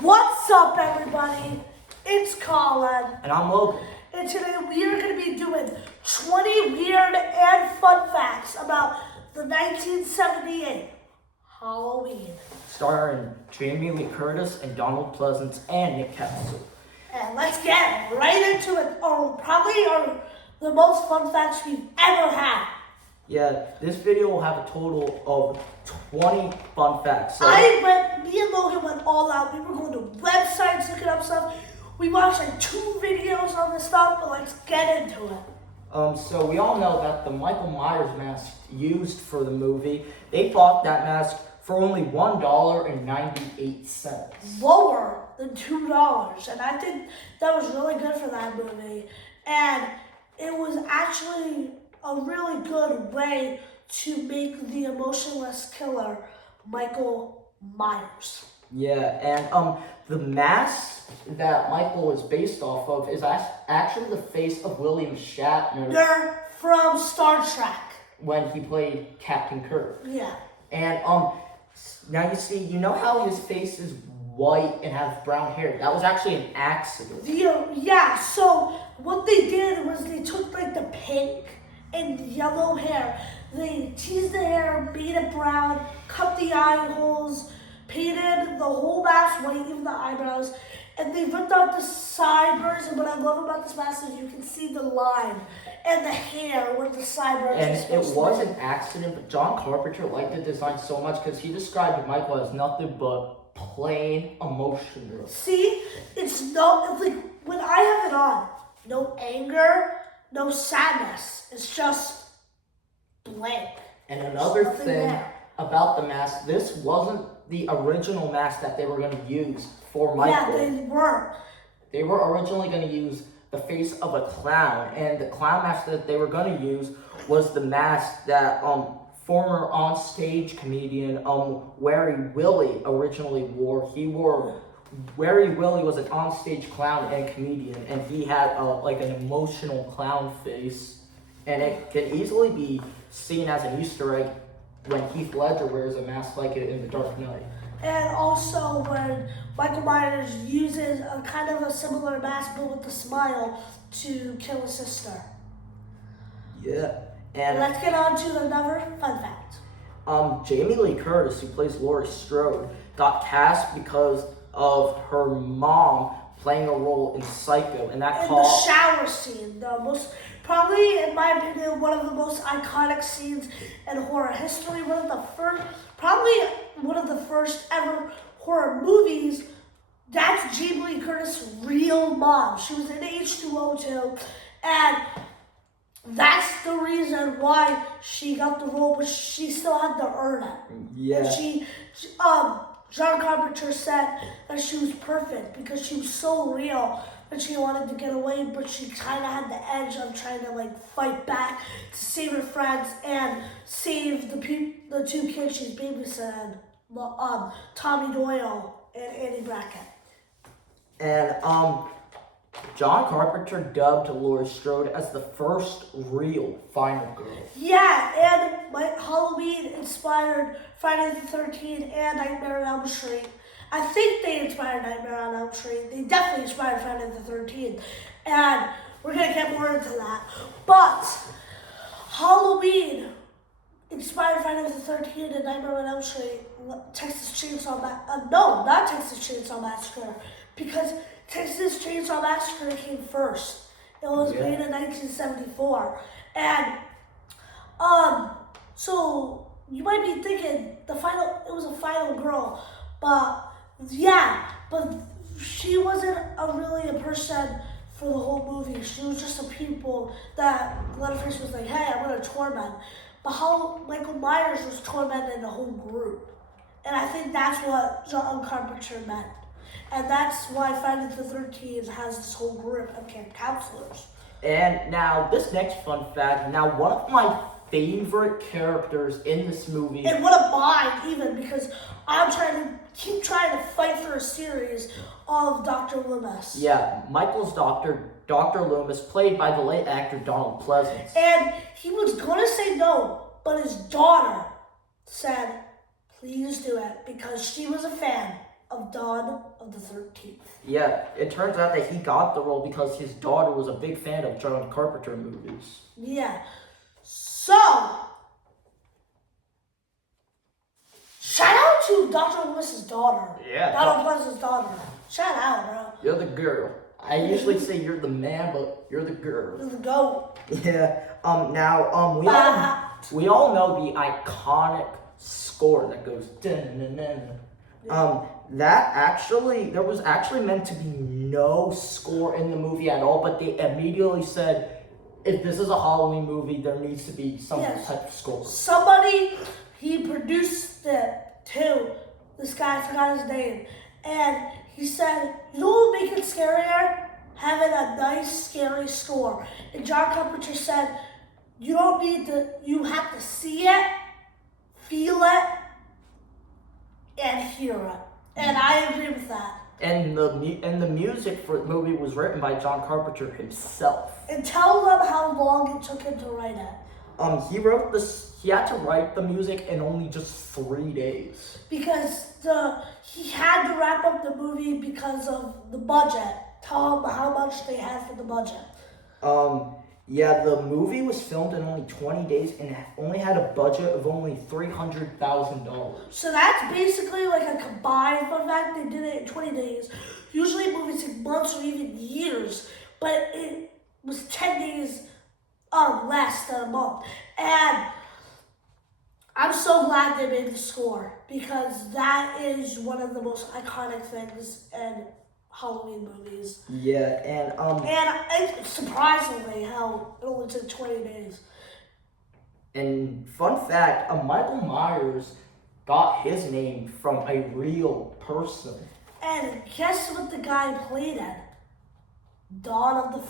What's up, everybody? It's Colin. And I'm Logan. And today we are going to be doing 20 weird and fun facts about the 1978 Halloween. Starring Jamie Lee Curtis and Donald Pleasance and Nick Castle. And let's get right into it. Probably the most fun facts we've ever had. Yeah, this video will have a total of 20 fun facts. So Me and Logan went all out. We were going to websites looking up stuff. We watched like 2 videos on this stuff, but let's get into it. So we all know that the Michael Myers mask used for the movie, they bought that mask for only $1.98. Lower than $2, and I think that was really good for that movie. And it was actually a really good way to make the emotionless killer Michael Myers. Yeah, and the mask that Michael is based off of is actually the face of William Shatner. They're from Star Trek. When he played Captain Kirk. Yeah. And now you know how his face is white and has brown hair? That was actually an accident. So what they did was they took like the pink and yellow hair. They teased the hair, made it brown, cut the eye holes, painted the whole mask white, even the eyebrows, and they ripped out the sideburns. And what I love about this mask is you can see the line and the hair where the sideburns And are supposed it was to be. an accident, but John Carpenter liked the design so much because he described Michael as nothing but plain emotionless. See, it's like when I have it on, no anger, no sadness. It's just blank. And another Nothing thing there. about the mask, this wasn't the original mask that they were going to use for Michael. Yeah, they weren't. They were originally going to use the face of a clown, and the clown mask that they were going to use was the mask that former onstage comedian Wary Willie originally wore. Wary Willie was an onstage clown and comedian, and he had like an emotional clown face, and it can easily be seen as an Easter egg when Heath Ledger wears a mask like it in The Dark Knight. And also when Michael Myers uses a kind of a similar mask but with a smile to kill his sister. Yeah. And let's get on to another fun fact. Jamie Lee Curtis, who plays Laurie Strode, got cast because of her mom playing a role in Psycho, and that The shower scene, probably in my opinion, one of the most iconic scenes in horror history. Probably one of the first ever horror movies. That's Jamie Lee Curtis' real mom. She was in H2O too, and that's the reason why she got the role, but she still had to earn it. Yeah. And John Carpenter said that she was perfect because she was so real that she wanted to get away, but she kind of had the edge of trying to like fight back to save her friends and save the 2 kids she's babysitting, Tommy Doyle and Annie Brackett. And John Carpenter dubbed Laurie Strode as the first real Final Girl. Yeah, and Halloween inspired Friday the 13th and Nightmare on Elm Street. I think they inspired Nightmare on Elm Street. They definitely inspired Friday the 13th. And we're going to get more into that. But Halloween inspired Friday the 13th and Nightmare on Elm Street. Not Texas Chainsaw Massacre. Because Texas Chainsaw Massacre came first. It was made in 1974. And so you might be thinking it was a final girl, but she wasn't really a person for the whole movie. She was just a people that Leatherface was like, hey, I'm gonna torment. But how Michael Myers was tormenting the whole group. And I think that's what John Carpenter meant. And that's why Friday the 13th has this whole group of camp counselors. And now, this next fun fact, one of my favorite characters in this movie. And one of mine, even, because I'm keep trying to fight for a series of Dr. Loomis. Yeah, Michael's doctor, Dr. Loomis, played by the late actor Donald Pleasance. And he was going to say no, but his daughter said, please do it, because she was a fan of Dawn of the 13th. Yeah, it turns out that he got the role because his daughter was a big fan of John Carpenter movies. Yeah. So, shout out to Dr. Lewis's daughter. Yeah. Donald Pleasance's daughter. Shout out, bro. You're the girl. I usually say you're the man, but you're the girl. You're the GOAT. Yeah. Now, we all know the iconic score that goes there was actually meant to be no score in the movie at all, but they immediately said, if this is a Halloween movie, there needs to be some type of score. Somebody, he produced it too. This guy, I forgot his name. And he said, you know what would make it scarier? Having a nice, scary score. And John Carpenter said, you don't need to, you have to see it, feel it, and hear it. And I agree with that. And the music for the movie was written by John Carpenter himself. And tell them how long it took him to write it. He had to write the music in only just 3 days. Because he had to wrap up the movie because of the budget. Tell them how much they had for the budget. Yeah, the movie was filmed in only 20 days and only had a budget of only $300,000. So that's basically like a combined fun fact. They did it in 20 days. Usually movies take months or even years, but it was 10 days less than a month. And I'm so glad they made the score because that is one of the most iconic things in Halloween movies. Yeah, and it's surprisingly how it only took 20 days. And fun fact, Michael Myers got his name from a real person. And guess what the guy played in? Dawn of the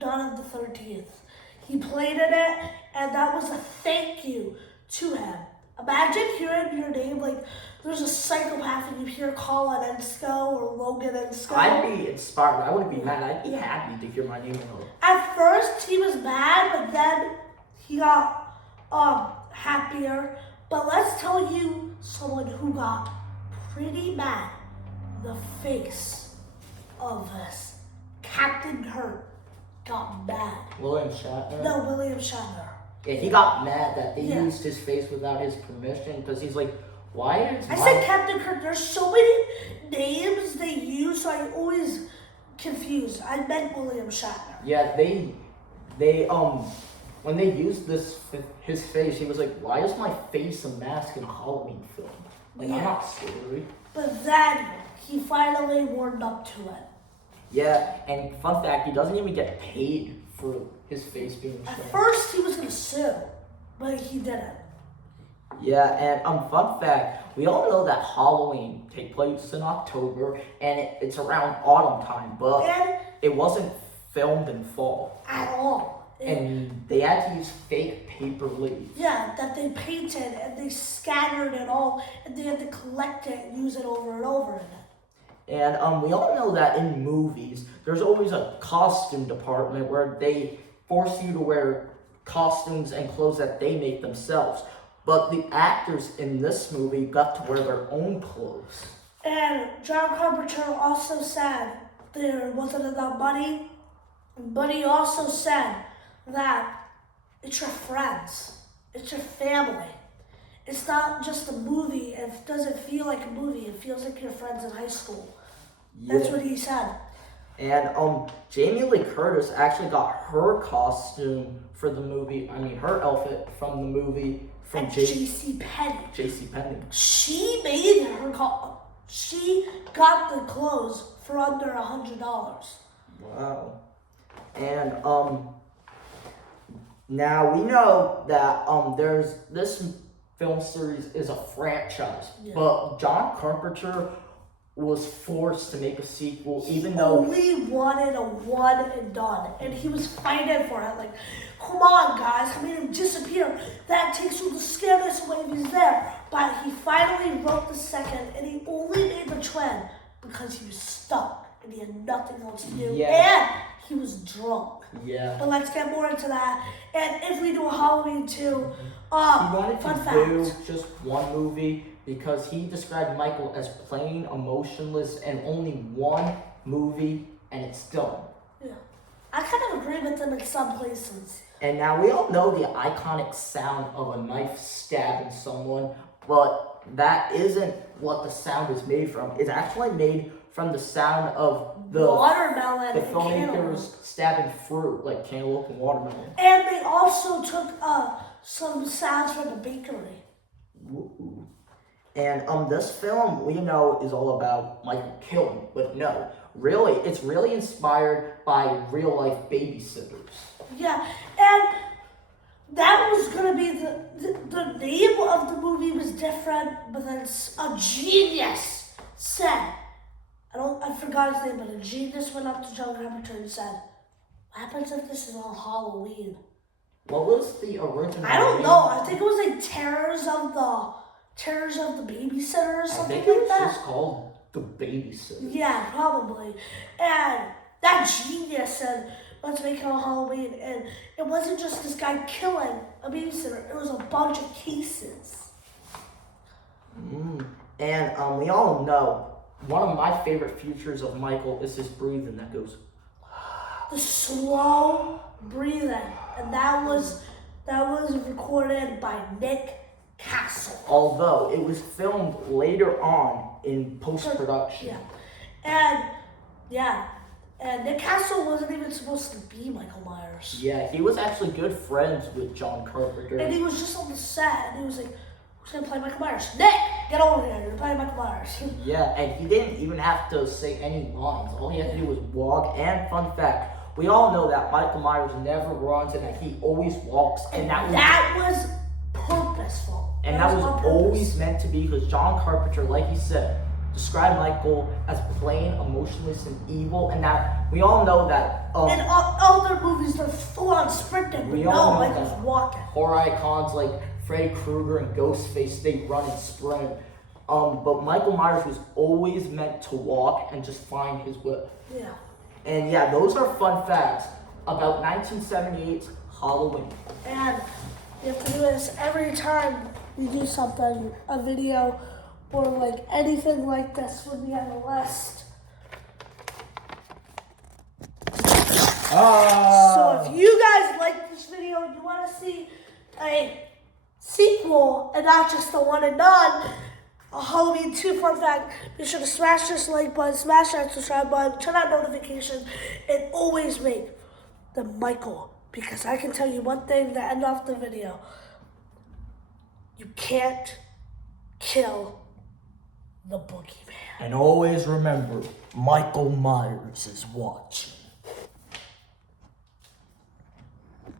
13th. He played in it, and that was a thank you to him. Imagine hearing your name, like, there's a psychopath and you hear Colin Ensko or Logan Ensko. I'd be inspired. I wouldn't be mad. I'd be happy to hear my name in it. At first, he was mad, but then he got happier. But let's tell you someone who got pretty mad. The face of this. Captain Kirk got mad. William Shatner? No, William Shatner. Yeah, he got mad that they used his face without his permission because he's like, why is I said Captain Kirk. There's so many names they use, so I'm always confused. I meant William Shatner. Yeah, they when they used his face, he was like, why is my face a mask in a Halloween film? Like, I'm not scary. But then he finally warmed up to it. Yeah, and fun fact, he doesn't even get paid for his face being shown. At first, he was gonna sue, but he didn't. Yeah, and fun fact, we all know that Halloween takes place in October, and it's around autumn time, but it wasn't filmed in fall. At all. And they had to use fake paper leaves. Yeah, that they painted, and they scattered it all, and they had to collect it and use it over and over again. And we all know that in movies, there's always a costume department where they force you to wear costumes and clothes that they make themselves. But the actors in this movie got to wear their own clothes. And John Carpenter also said there wasn't enough money, but he also said that it's your friends, it's your family. It's not just a movie. It doesn't feel like a movie. It feels like your friends in high school. That's what he said. And Jamie Lee Curtis actually got her costume for the movie. I mean, her outfit from the movie from JCPenney. JCPenney. She made her. She got the clothes for under $100. Wow. And now we know that there's this film series is a franchise, but John Carpenter was forced to make a sequel, even though he only wanted a one and done, and he was fighting for it. Like, come on, guys, I made him disappear. That takes all the scariness away if he's there. But he finally wrote the second, and he only made the twin because he was stuck and he had nothing else to do, and he was drunk. Yeah. But let's get more into that. And if we do a Halloween too, he wanted fun to fact. do just one movie, because he described Michael as plain, emotionless, and only one movie, and it's done. Yeah. I kind of agree with him in some places. And now we all know the iconic sound of a knife stabbing someone, but that isn't what the sound is made from. It's actually made from the sound of the Watermelon the and filmmakers cantaloupe. stabbing fruit, like cantaloupe and watermelon. And they also took some sounds from the bakery. Ooh. And this film we know is all about Michael killing, but no, really, it's really inspired by real life babysitters. Yeah, and that was gonna be the name of the movie was different, but then a genius said, I forgot his name, but a genius went up to John Carpenter and said, "What happens if this is on Halloween?" What was the original? I don't name? know. I think it was like Terrors of the Babysitter or I something think it like was that. just called The Babysitter. Yeah, probably. And that genius said, "Let's make it on Halloween." And it wasn't just this guy killing a babysitter. It was a bunch of cases. And we all know one of my favorite features of Michael is his breathing that goes. The slow breathing. And that was recorded by Nick Castle. Although it was filmed later on in post-production. And Nick Castle wasn't even supposed to be Michael Myers. Yeah, he was actually good friends with John Carpenter. And he was just on the set, and he was like, "Who's gonna play Michael Myers? Nick, get over here. You're playing Michael Myers." Yeah, and he didn't even have to say any lines. All he had to do was walk. And fun fact, we all know that Michael Myers never runs and that he always walks. And that was purposeful. And that was on purpose. always meant to be because John Carpenter, like he said, described Michael as plain, emotionless, and evil. And that we all know that in other movies, they're full on sprinting. We But all no, know Michael's that. walking. Horror icons like Freddy Krueger and Ghostface, they run and sprint. But Michael Myers was always meant to walk and just find his way. Yeah. And yeah, those are fun facts about 1978's Halloween. And you have to do this every time you do something, a video or like anything like this would be on the list. So if you guys like this video and you want to see a sequel and not just the one and done, a Halloween 2 fun fact, be sure to smash this like button, smash that subscribe button, turn on notifications, and always make the Michael. Because I can tell you one thing to end off the video. You can't kill the boogeyman. And always remember, Michael Myers is watching.